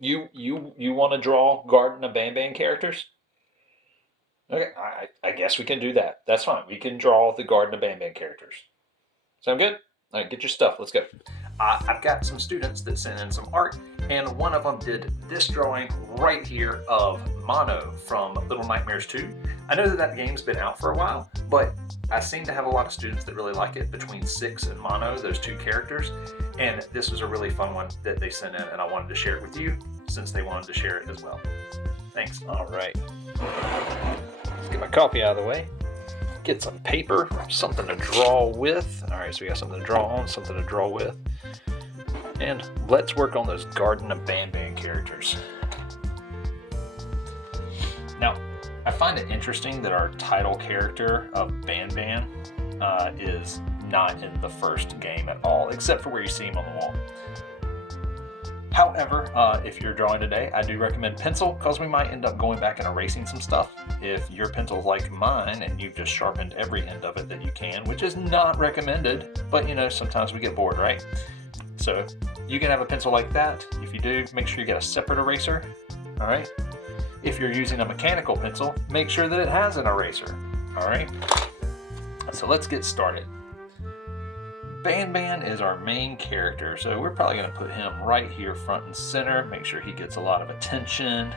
You want to draw Garten of BanBan characters? Okay, I guess we can do that. That's fine. We can draw the Garden of BanBan characters. Sound good? All right, get your stuff. Let's go. I've got some students that sent in some art, and one of them did this drawing right here of Mono from Little Nightmares 2. I know that game's been out for a while, but I seem to have a lot of students that really like it, between Six and Mono, those two characters, and this was a really fun one that they sent in, and I wanted to share it with you since they wanted to share it as well. Thanks. All right. Let's get my coffee out of the way. Get some paper, something to draw with. All right, so we got something to draw on, something to draw with. And let's work on those Garden of BanBan characters. Now, I find it interesting that our title character of BanBan is not in the first game at all, except for where you see him on the wall. However, if you're drawing today, I do recommend pencil, because we might end up going back and erasing some stuff. If your pencil's like mine and you've just sharpened every end of it that you can, which is not recommended, but you know, sometimes we get bored, right? So you can have a pencil like that. If you do, make sure you get a separate eraser, all right? If you're using a mechanical pencil, make sure that it has an eraser, all right? So let's get started. BanBan is our main character, so we're probably going to put him right here front and center, make sure he gets a lot of attention.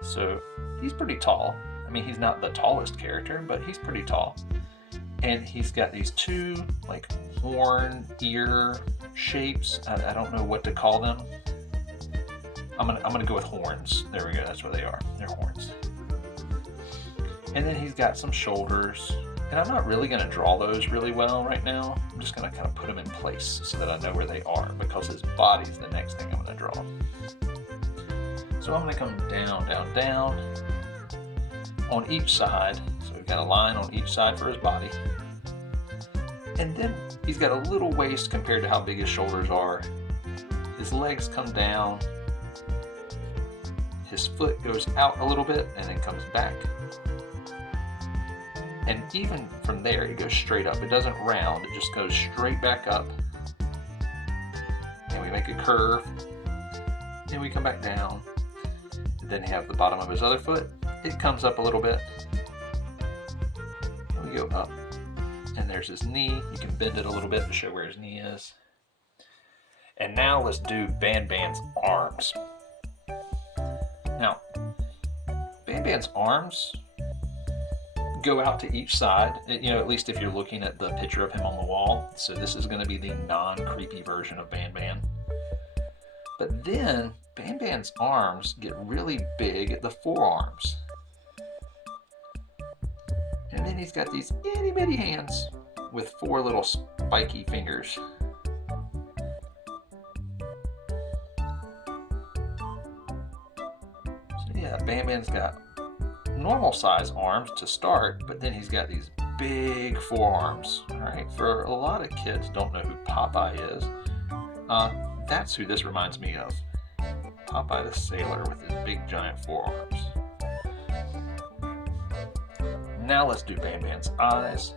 So he's pretty tall. I mean, he's not the tallest character, but he's pretty tall. And he's got these two like horn ear shapes. I don't know what to call them. I'm gonna go with horns. There we go, that's what they are. They're horns. And then he's got some shoulders. And I'm not really going to draw those really well right now. I'm just going to kind of put them in place so that I know where they are, because his body's the next thing I'm going to draw. So I'm going to come down, down, down on each side. So we've got a line on each side for his body. And then he's got a little waist compared to how big his shoulders are. His legs come down. His foot goes out a little bit and then comes back. And even from there, it goes straight up. It doesn't round, it just goes straight back up. And we make a curve. And we come back down. And then you have the bottom of his other foot. It comes up a little bit. And we go up. And there's his knee. You can bend it a little bit to show where his knee is. And now let's do BanBan's arms. Now, BanBan's arms go out to each side, you know, at least if you're looking at the picture of him on the wall. So this is going to be the non-creepy version of BanBan. But then BanBan's arms get really big at the forearms. And then he's got these itty bitty hands with 4 little spiky fingers. So yeah, BanBan's got normal size arms to start, but then he's got these big forearms. All right, for a lot of kids don't know who Popeye is. That's who this reminds me of. Popeye the Sailor with his big giant forearms. Now let's do BanBan's eyes.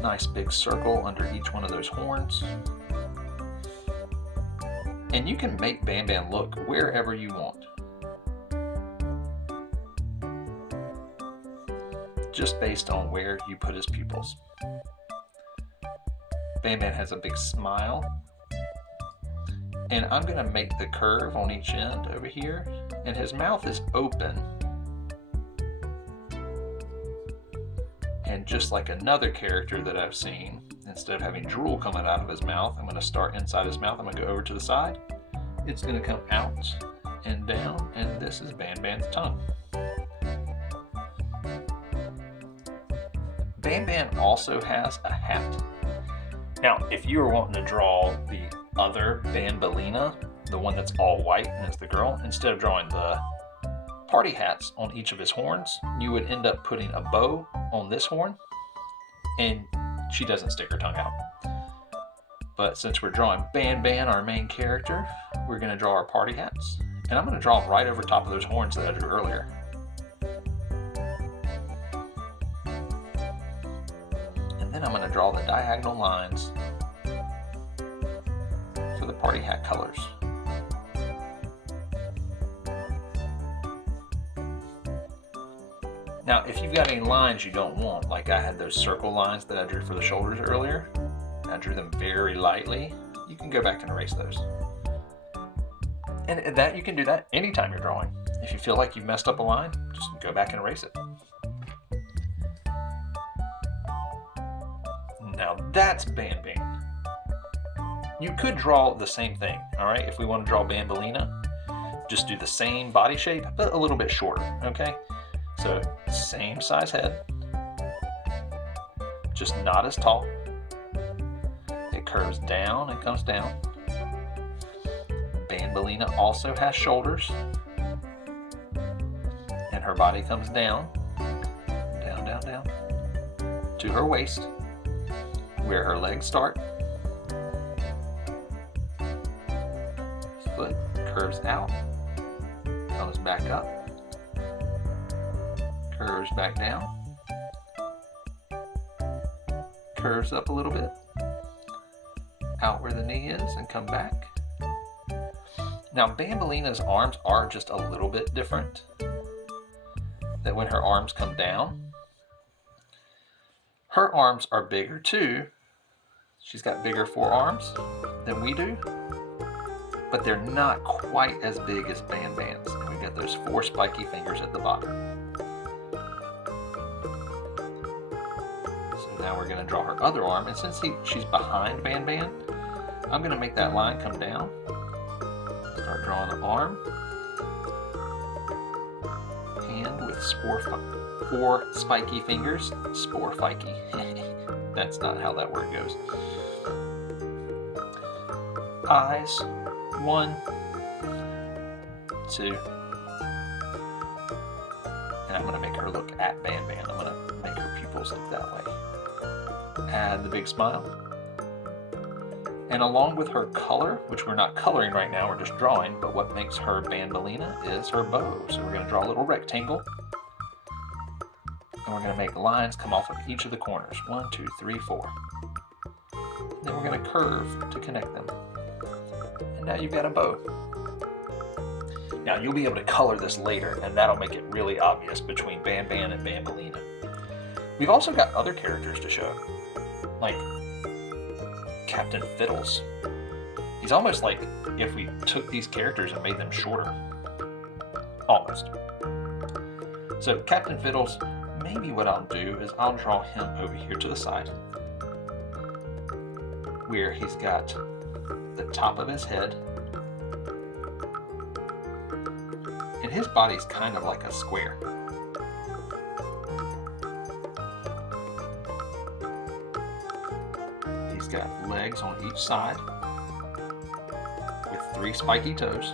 Nice big circle under each one of those horns. And you can make BanBan look wherever you want. Just based on where you put his pupils. BanBan has a big smile. And I'm going to make the curve on each end over here. And his mouth is open. And just like another character that I've seen, instead of having drool coming out of his mouth, I'm going to start inside his mouth. I'm going to go over to the side. It's going to come out and down. And this is BanBan's tongue. BanBan also has a hat. Now, if you were wanting to draw the other BanBalleena, the one that's all white and is the girl, instead of drawing the party hats on each of his horns, you would end up putting a bow on this horn, and she doesn't stick her tongue out. But since we're drawing BanBan, our main character, we're going to draw our party hats. And I'm going to draw them right over top of those horns that I drew earlier. And then I'm going to draw the diagonal lines for the party hat colors. Now, if you've got any lines you don't want, like I had those circle lines that I drew for the shoulders earlier, I drew them very lightly, you can go back and erase those. And that you can do that anytime you're drawing. If you feel like you've messed up a line, just go back and erase it. Now that's BanBan. You could draw the same thing, all right? If we want to draw Bambolina, just do the same body shape, but a little bit shorter, okay? So same size head, just not as tall. It curves down and comes down. Bambolina also has shoulders, and her body comes down, down, down, down, to her waist, where her legs start. Foot curves out, comes back up, curves back down, curves up a little bit, out where the knee is, and come back. Now Bambolina's arms are just a little bit different. That when her arms come down, her arms are bigger too. She's got bigger forearms than we do, but they're not quite as big as BanBan's. And we've got those 4 spiky fingers at the bottom. So now we're going to draw her other arm, and since she's behind BanBan, I'm going to make that line come down. Start drawing the arm, hand with 4 spiky fingers, spore-fikey. That's not how that word goes. Eyes, 1, 2, and I'm going to make her look at BanBan. I'm going to make her pupils look that way. Add the big smile. And along with her color, which we're not coloring right now, we're just drawing, but what makes her Bambolina is her bow. So we're going to draw a little rectangle, and we're going to make lines come off of each of the corners. 1, 2, 3, 4. Then we're going to curve to connect them. And now you've got a bow. Now you'll be able to color this later, and that'll make it really obvious between BanBan and Bambolina. We've also got other characters to show, like Captain Fiddles. He's almost like if we took these characters and made them shorter. Almost. So Captain Fiddles, maybe what I'll do is I'll draw him over here to the side, where he's got the top of his head, and his body's kind of like a square. He's got legs on each side with 3 spiky toes.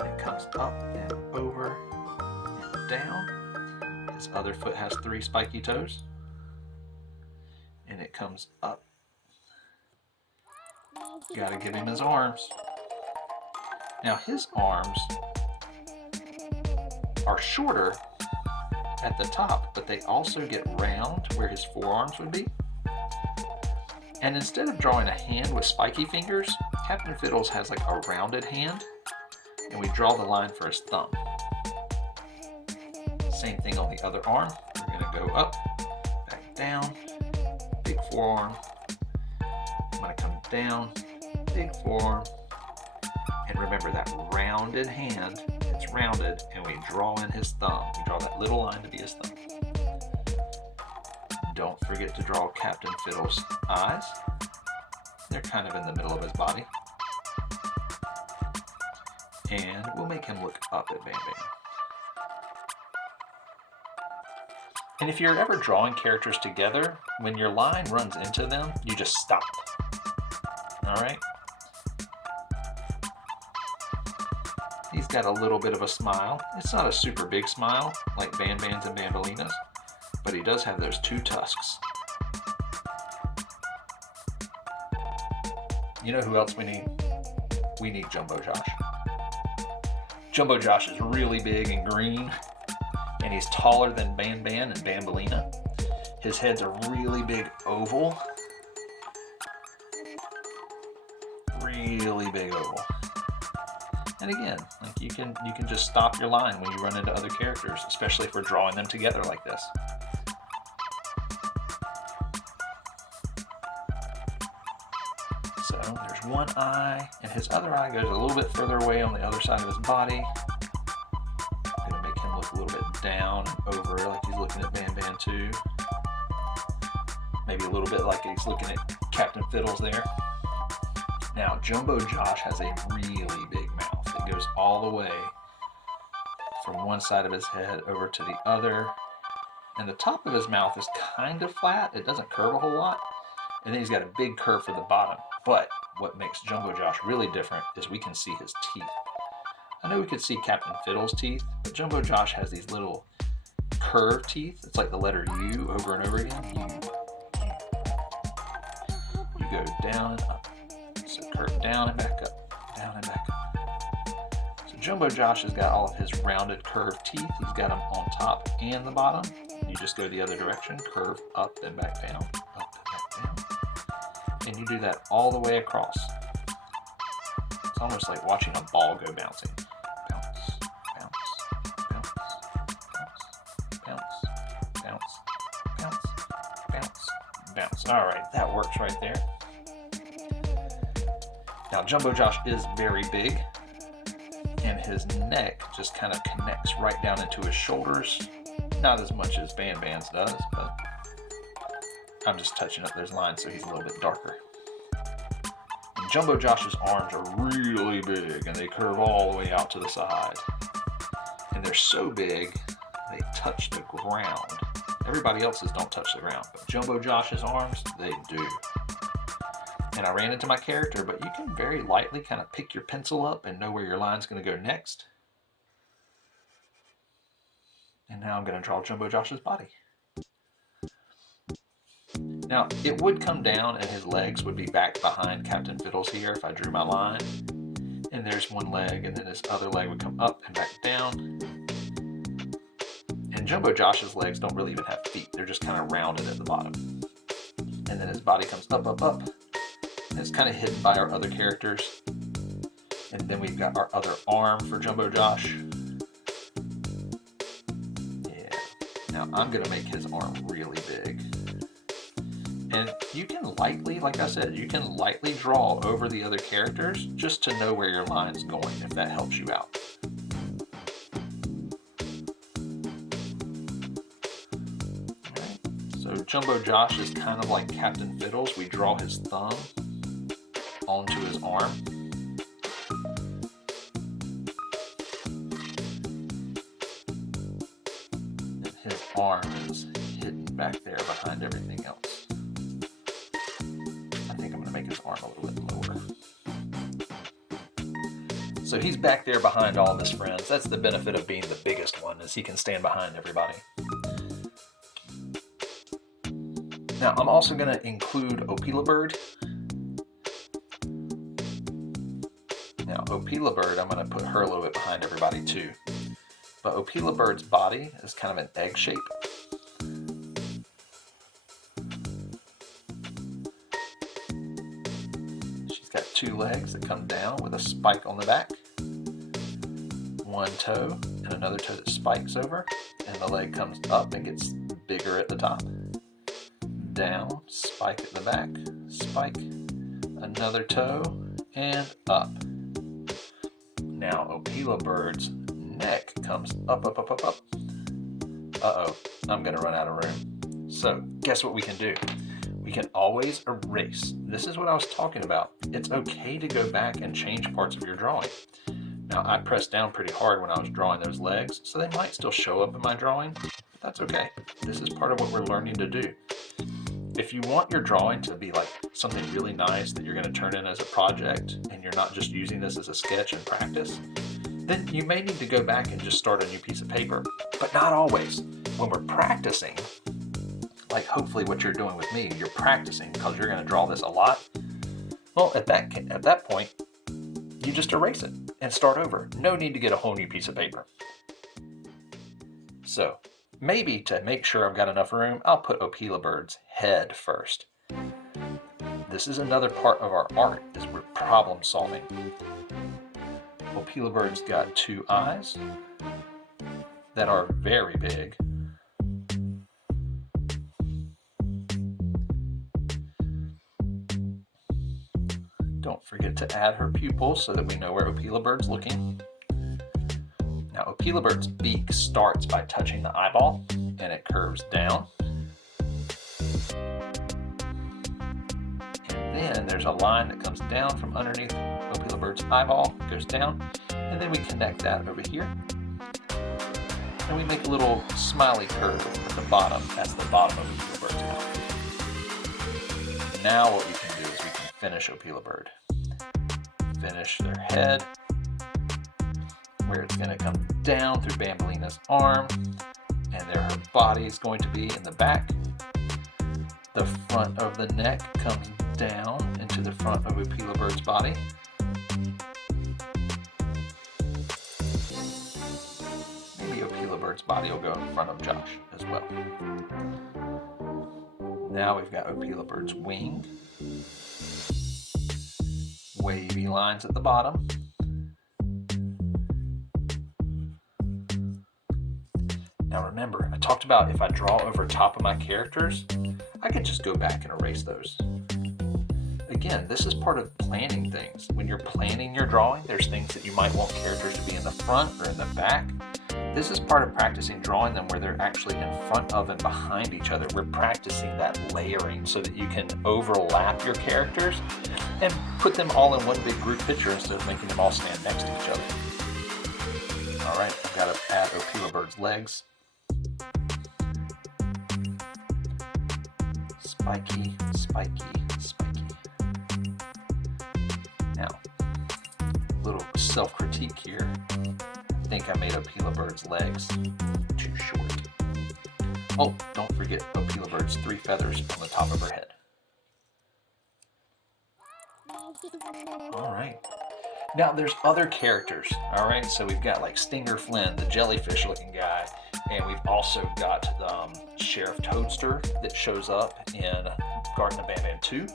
It comes up and over and down. His other foot has 3 spiky toes. And it comes up. Gotta give him his arms. Now his arms are shorter at the top, but they also get round where his forearms would be. And instead of drawing a hand with spiky fingers, Captain Fiddles has like a rounded hand, and we draw the line for his thumb. Same thing on the other arm. We're gonna go up, back down, big forearm. I'm gonna come down, big forearm. And remember that rounded hand, it's rounded, and we draw in his thumb. We draw that little line to be his thumb. Don't forget to draw Captain Fiddles' eyes. They're kind of in the middle of his body. And we'll make him look up at BanBan. And if you're ever drawing characters together, when your line runs into them, you just stop. All right? He's got a little bit of a smile. It's not a super big smile like BanBan's and Bambolina's, but he does have those 2 tusks. You know who else we need? We need Jumbo Josh. Jumbo Josh is really big and green, and he's taller than BanBan and Bambolina. His head's a really big oval, really big oval. And again, like you can just stop your line when you run into other characters, especially if we're drawing them together like this. So there's one eye, and his other eye goes a little bit further away on the other side of his body. I'm going to make him look a little bit down and over, like he's looking at BanBan 2. Maybe a little bit like he's looking at Captain Fiddles there. Now, Jumbo Josh has a really big mouth. It goes all the way from one side of his head over to the other. And the top of his mouth is kind of flat. It doesn't curve a whole lot. And then he's got a big curve for the bottom. But what makes Jumbo Josh really different is we can see his teeth. I know we could see Captain Fiddles' teeth, but Jumbo Josh has these little curved teeth. It's like the letter U over and over again. You go down and up. So curve down and back up, down and back up. So Jumbo Josh has got all of his rounded curved teeth. He's got them on top and the bottom. You just go the other direction, curve up and back down, up and back down. And you do that all the way across. It's almost like watching a ball go bouncing. Bounce, bounce, bounce, bounce, bounce, bounce, bounce, bounce, bounce. All right, that works right there. Now, Jumbo Josh is very big, and his neck just kind of connects right down into his shoulders. Not as much as BanBan's does, but I'm just touching up those lines so he's a little bit darker. And Jumbo Josh's arms are really big, and they curve all the way out to the side. And they're so big, they touch the ground. Everybody else's don't touch the ground, but Jumbo Josh's arms, they do. And I ran into my character, but you can very lightly kind of pick your pencil up and know where your line's going to go next. And now I'm going to draw Jumbo Josh's body. Now, it would come down and his legs would be back behind Captain Fiddles here if I drew my line. And there's one leg, and then his other leg would come up and back down. And Jumbo Josh's legs don't really even have feet. They're just kind of rounded at the bottom. And then his body comes up, up, up. It's kind of hidden by our other characters. And then we've got our other arm for Jumbo Josh. Yeah. Now I'm going to make his arm really big. And you can lightly, like I said, you can lightly draw over the other characters just to know where your line's going, if that helps you out. Alright. So Jumbo Josh is kind of like Captain Fiddles. We draw his thumb onto his arm. And his arm is hidden back there behind everything else. I think I'm going to make his arm a little bit lower. So he's back there behind all of his friends. That's the benefit of being the biggest one, is he can stand behind everybody. Now I'm also going to include Opila Bird. Now, Opila Bird, I'm going to put her a little bit behind everybody too. But Opila Bird's body is kind of an egg shape. She's got two legs that come down with a spike on the back. One toe and another toe that spikes over. And the leg comes up and gets bigger at the top. Down, spike at the back, spike, another toe, and up. Now, Opila Bird's neck comes up, up, up, up, up. Uh-oh, I'm going to run out of room. So, guess what we can do? We can always erase. This is what I was talking about. It's okay to go back and change parts of your drawing. Now, I pressed down pretty hard when I was drawing those legs, so they might still show up in my drawing, but that's okay. This is part of what we're learning to do. If you want your drawing to be like something really nice that you're going to turn in as a project, and you're not just using this as a sketch and practice, then you may need to go back and just start a new piece of paper. But not always. When we're practicing, like hopefully what you're doing with me, you're practicing because you're going to draw this a lot. Well, at that point, you just erase it and start over. No need to get a whole new piece of paper. So, maybe to make sure I've got enough room, I'll put Opila Bird's head first. This is another part of our art, is we're problem solving. Opila Bird's got two eyes that are very big. Don't forget to add her pupils so that we know where Opila Bird's looking. Now, Opila Bird's beak starts by touching the eyeball and it curves down. And then there's a line that comes down from underneath Opila Bird's eyeball, goes down, and then we connect that over here. And we make a little smiley curve at the bottom. That's the bottom of Opila Bird's mouth. Now what we can do is we can finish Opila Bird. Finish their head, where it's going to come down through Bambolina's arm, and there her body is going to be in the back. The front of the neck comes down into the front of Opila Bird's body. Maybe Opila Bird's body will go in front of Josh as well. Now we've got Opila Bird's wing. Wavy lines at the bottom. Now remember, I talked about if I draw over top of my characters, I could just go back and erase those. Again, this is part of planning things. When you're planning your drawing, there's things that you might want characters to be in the front or in the back. This is part of practicing drawing them where they're actually in front of and behind each other. We're practicing that layering so that you can overlap your characters and put them all in one big group picture instead of making them all stand next to each other. All right, I've got to add Opila Bird's legs. Spiky, spiky, spiky. Now, little self-critique here. I think I made Opila Bird's legs too short. Oh, don't forget Opila Bird's 3 feathers on the top of her head. All right. Now there's other characters. All right, so we've got like Stinger Flynn, the jellyfish-looking guy, and we've also got Sheriff Toadster that shows up in Garten of BanBan 2.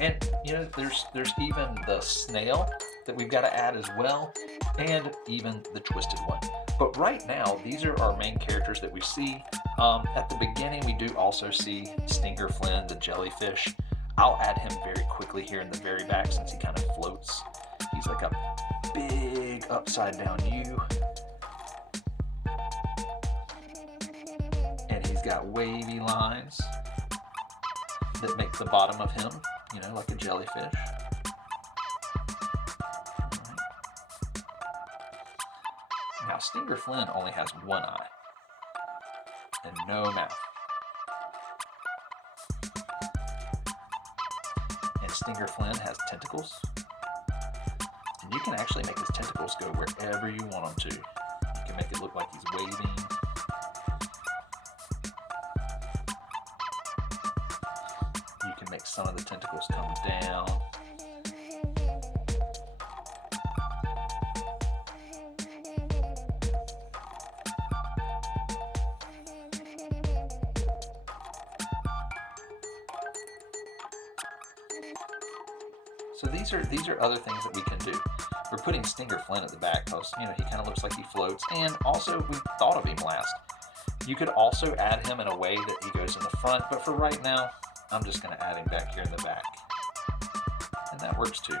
And you know, there's even the snail that we've got to add as well, and even the twisted one. But right now, these are our main characters that we see. At the beginning, we do also see Stinger Flynn, the jellyfish. I'll add him very quickly here in the very back since he kind of floats. He's like a big upside down U. And he's got wavy lines that make the bottom of him, you know, like a jellyfish. Now, Stinger Flynn only has one eye and no mouth. And Stinger Flynn has tentacles. And you can actually make his tentacles go wherever you want them to. You can make it look like he's waving. You can make some of the tentacles come down. So these are other things that we can do. We're putting Stinger Flynn at the back because, you know, he kind of looks like he floats, and also we thought of him last. You could also add him in a way that he goes in the front, but for right now, I'm just going to add him back here in the back. And that works too.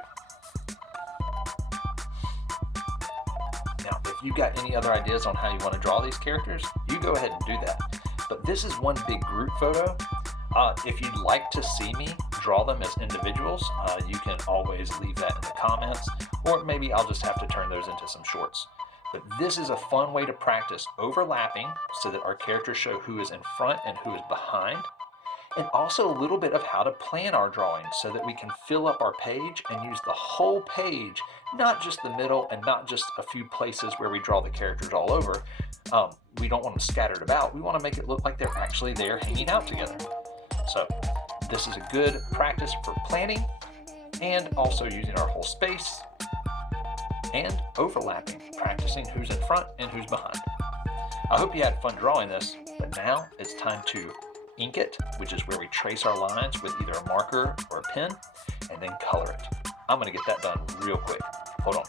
Now, if you've got any other ideas on how you want to draw these characters, you go ahead and do that. But this is one big group photo. If you'd like to see me draw them as individuals, you can always leave that in the comments, or maybe I'll just have to turn those into some shorts. But this is a fun way to practice overlapping so that our characters show who is in front and who is behind, and also a little bit of how to plan our drawings so that we can fill up our page and use the whole page, not just the middle and not just a few places where we draw the characters all over. We don't want them scattered about. We want to make it look like they're actually there hanging out together. So this is a good practice for planning and also using our whole space and overlapping, practicing who's in front and who's behind. I hope you had fun drawing this, but now it's time to ink it, which is where we trace our lines with either a marker or a pen, and then color it. I'm gonna get that done real quick. Hold on.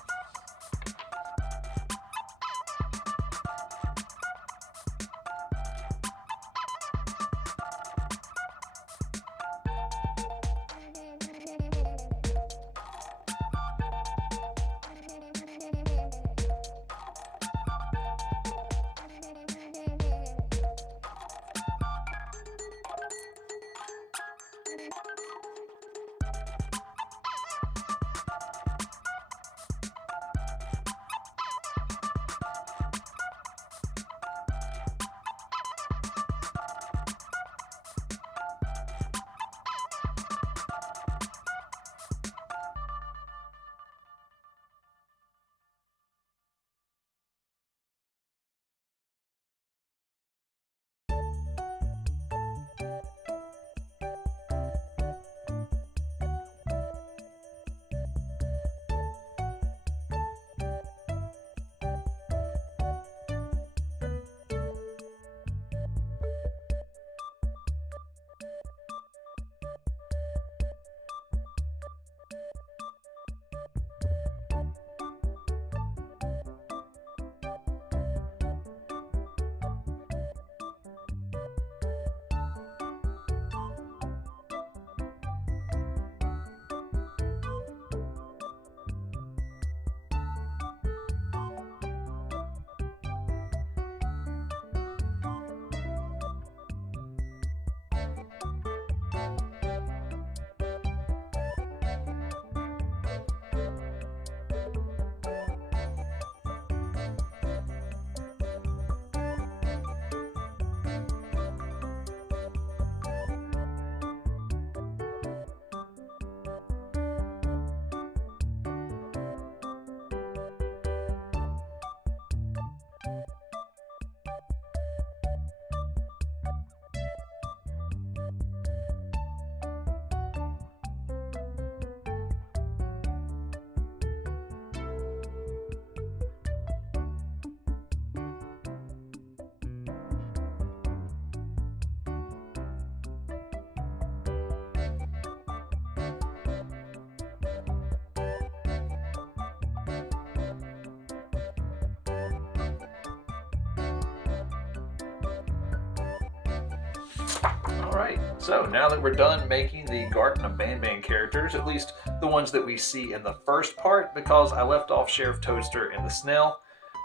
Alright, so now that we're done making the Garten of BanBan characters, at least the ones that we see in the first part, because I left off Sheriff Toadster and the Snail,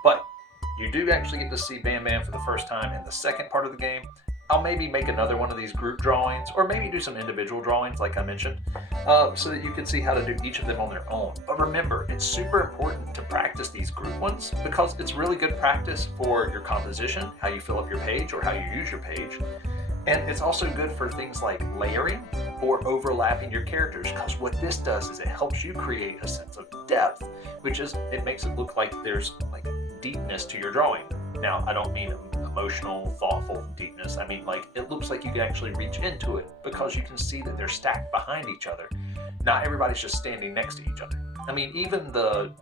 but you do actually get to see BanBan for the first time in the second part of the game. I'll maybe make another one of these group drawings, or maybe do some individual drawings like I mentioned, so that you can see how to do each of them on their own. But remember, it's super important to practice these group ones, because it's really good practice for your composition, how you fill up your page or how you use your page. And it's also good for things like layering or overlapping your characters, because what this does is it helps you create a sense of depth, which is, it makes it look like there's like deepness to your drawing. Now, I don't mean emotional, thoughtful deepness. I mean, like, it looks like you can actually reach into it because you can see that they're stacked behind each other. Not everybody's just standing next to each other. I mean, even the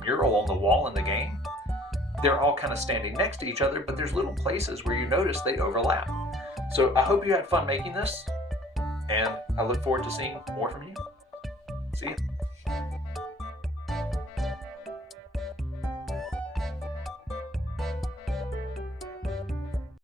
mural on the wall in the game, they're all kind of standing next to each other, but there's little places where you notice they overlap. So I hope you had fun making this, and I look forward to seeing more from you. See ya.